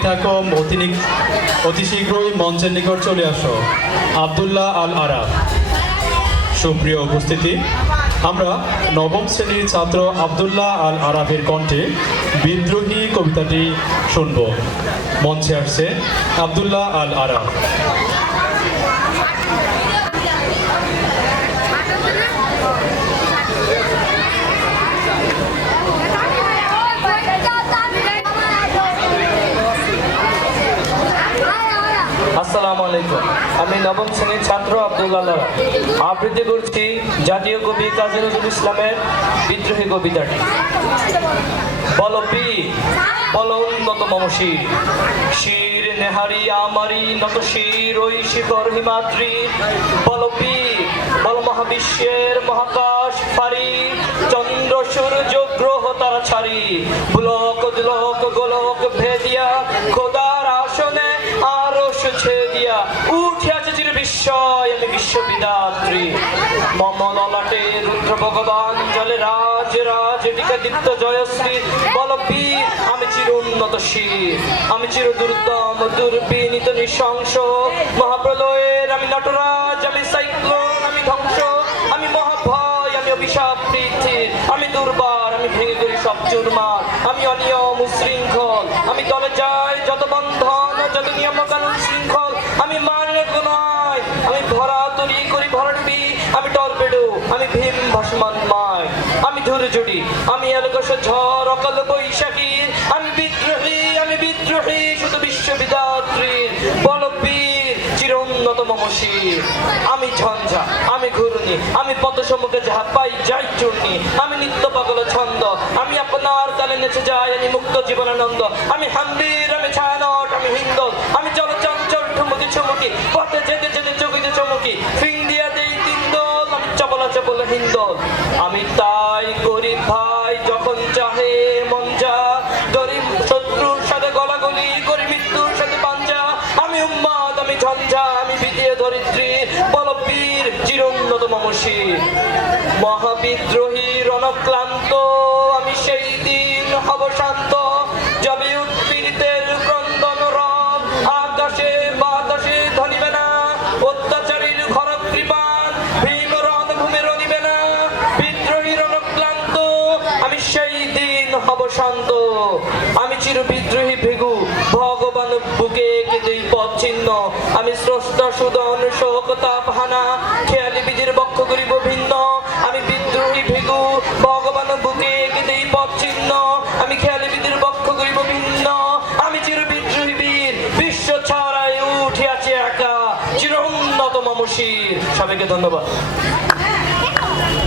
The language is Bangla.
থাকুন অতি শীঘ্রই মঞ্চের নিকট চলে আসো আব্দুল্লাহ আল আরাফ। সুপ্রিয় উপস্থিতি, আমরা নবম শ্রেণীর ছাত্র আব্দুল্লাহ আল আরাফের কণ্ঠে বিদ্রোহী কবিতাটি শুনব। মঞ্চে আসছে আব্দুল্লাহ আল আরাফ। আসসালামু আলাইকুম। আমি নবম শ্রেণীর ছাত্র আব্দুল্লাহ আল আরাফ আবৃত্তি করছি জাতীয় কবি কাজী নজরুল ইসলামের বিদ্রোহী কবিতাটি। বলো বীর, বলো উন্নত মম শির, শির নেহারি আমারি নত শির ওই শিখর হিমাদ্রি। বলো বীর, বলো মহাবিশ্বের মহাকাশ ফারি, চন্দ্র সূর্য গ্রহ তারা ছাড়ি, পুলক দুলক গোলক ভেদিয়া খোদার আসনে আরশ ছেদিয়া উঠিয়াছে চির বিস্ময় আমি বিশ্ববিদাত্রী। মম ললাটে রুদ্র ভগবান জলে রাজ রাজ দীপ্ত জয়শ্রী। বল বীর, আমি চির উন্নত শির, আমি চির দুর্দম দুর্বিনীত নৃশংস, মহাপ্রলয়ের আমি নটরাজ, আমি সাইক্লোন, আমি ধ্বংস, আমি মহাভয়, আমি অভিশাপ পৃথিবীর, আমি দুর্বার, আমি ভেঙে করি সব চুরমার, আমি অনিয়ম উশৃঙ্খল, আমি দলে যাই যত বন্ধন যত নিয়ম কানুন শৃঙ্খল, আমি মানে নয়, আমি ভরা তরি করি ভরাডুবি, আমি টর্পেডো, আমি ভীম ভাসমান মায়, আমি ধুরজুড়ি, আমি এলকশ ঝড় অকাল বৈশাখীর, আমি বিদ্রোহী শুধু বিশ্ববিদাত্রীর। বল বীর, চির উন্নত মম শির, আমি ঝঞ্ঝা, আমি ঘূর্ণি, আমি পথ সম্মুখে যাহা পাই যাই চূর্ণি, আমি নিত্য পাগল ছন্দ, আমি আপনার তালে নেচে যাই, আমি মুক্ত জীবনানন্দ, আমি হাম্বির, আমি ছায়ানট, আমি হিন্দল, আমি চলচঞ্চল ঠুমুকি ছুমুকি, পথে যেতে যেতে চকিতে চমুকি, ফিং দিয়া দেই তিন দল, আমি চপলা চপল হিন্দল। আমি তাই করি ভাই যখন চাহে মন যা, গরিব শত্রুর সাথে গলাগলি করি মৃত্যুর সাথে পাঞ্জা, আমি উম্মাদ, আমি ঝঞ্ঝা, আমি বিদিয়ে ধরিত্রী। বল বীর, চির উন্নত মম শির, মহাবিদ্রোহী রণক্লান্ত, আমি সেই দিন হব শান্ত, যাবে উৎপীড়িতের ক্রন্দন রব, আকাশে বাতাসে ধরিবে না, অত্যাচারীর খরক কৃপান ভীম রণ ভূমে রনিবে না। বিদ্রোহী রণক্লান্ত, আমি সেই দিন হব শান্ত, আমি চির বিদ্রোহী ভৃগু, ভগবান বুকে কেঁদেই পথ চিহ্ন, আমি স্রষ্টা সুদন শোক তাপ হানা, খেয়ালি বিধির বক্ষ করিব ভিন্ন, আমি বিদ্রোহী ভৃগু, ভগবান বুকে কেঁদেই পথ চিহ্ন, আমি খেয়ালি বিধির বক্ষ করিব ভিন্ন, আমি চির বিদ্রোহী বীর, বিশ্ব ছাড়াই উঠিয়াছে একা, চির উন্নত মম শির। সবাইকে ধন্যবাদ।